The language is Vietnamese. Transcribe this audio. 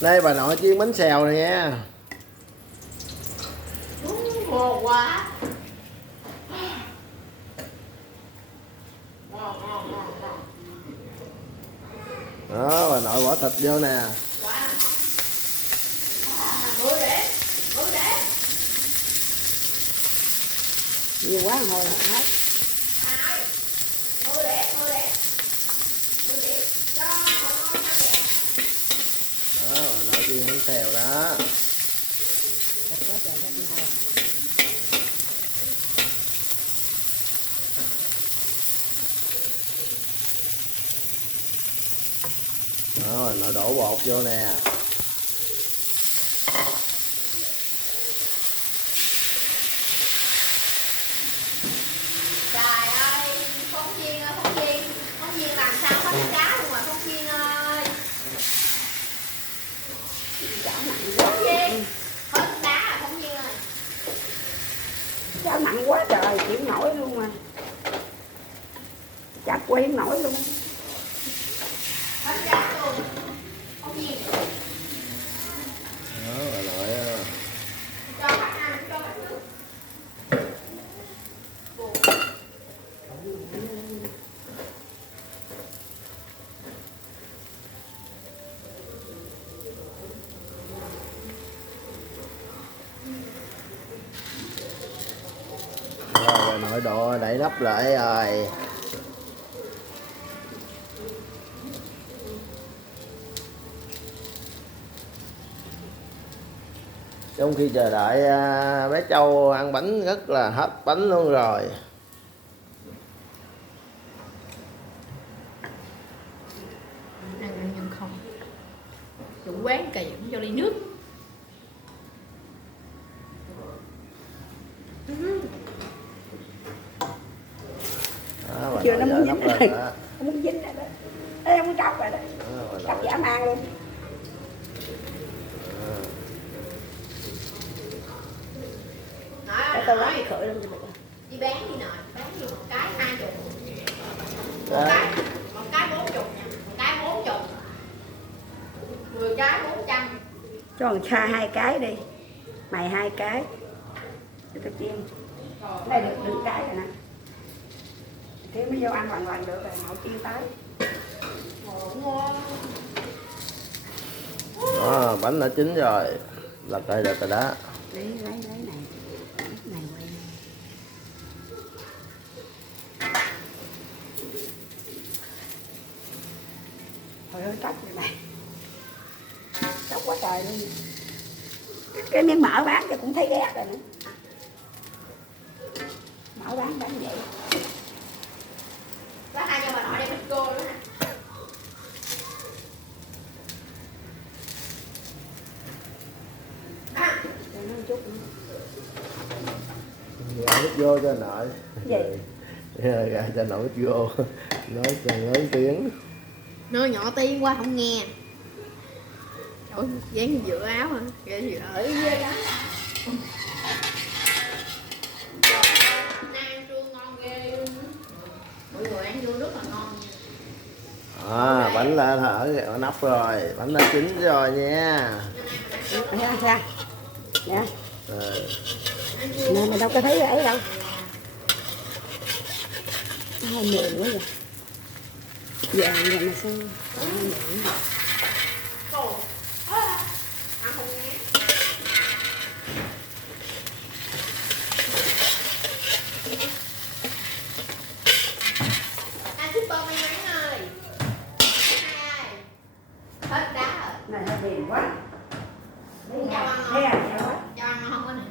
Đây bà nội chiên bánh xèo này nha. Ngon quá. Ngon, ngon, ngon, ngon. Đó, bà nội bỏ thịt vô nè. Quá là ngon. Bữa để. Nhiều quá hồi hết. Ai? Bữa để. Cho một con sao nè. Đó, bà nội chiên bánh xèo đó. Thật quá trời hết hồi. Đó, bà nội đổ bột vô nè. Trời ơi, phóng viên làm sao có thịt cá luôn mà phóng viên ơi. Chảo nặng quá. Phóng viên, hết thịt đá à phóng viên ơi. Chảo nặng quá trời, chịu nổi luôn mà. Chặt quay nổi luôn. Hết thịt đá luôn. Phóng viên. Đó, bà nội Cho bát ăn, cho bát nước. rồi bà nội đổ đậy nắp lại rồi. Trong khi chờ đợi bé Châu ăn bánh rất là hết bánh luôn rồi. Ăn nhân không. Chủ quán kỳ cũng cho ly nước. Đó, bà Chưa nội nó dở muốn nắp dính lên rồi. đó. Nó muốn dính rồi đó. Ê, không tróc rồi đó. Đó, bà Tróc nội. dã man luôn. Cái tôi Nói, lắm khởi lên cho mình. đi bán đi nè, bán đi một cái 20. Một Đấy. cái 40 nha, một cái 40. 10 cái 400. Cho thằng Kha 2 cái đi. Mày 2 cái. Cho tôi chiên. Đây được cái rồi nè. Thế mới vô ăn lần được rồi, nội chiên tới. Ngon. Đó, bánh đã chín rồi. Lật lại được rồi đó. Lấy này. Cái này quay. Trời ơi, tróc rồi này. Tróc quá trời luôn. Cái miếng mỡ bán cho cũng thấy ghét rồi nữa. Mỡ bán vậy. Bác hai cho bà nội đem bít cô nữa nè. Cho nó một chút nữa. Gà nước vô cho nội. Gì? Gà cho nội nước vô. Nói cho lớn tiếng. Nói nhỏ tiếng quá không nghe. Ủa, dán giữa áo hả? Ghê gì ở ghê lắm. Nay trưa ngon ghê luôn á. Mọi người ăn vô rất là ngon nha. Bánh đã thở nắp rồi. Bánh đã chín rồi nha. Thấy không sao? Dạ. Rồi. Nè, mày đâu có thấy ấy đâu. Nó hơi mềm quá vậy. Vàng vậy mà sao? Hơi mềm quá. Cô. Ăn không nghe. Anh shipper may mắn ơi. Hai. Hết đá rồi. Này hơi mềm quá. Cho ăn Thế ngon. à, quá. Cho ăn ngon quá nè.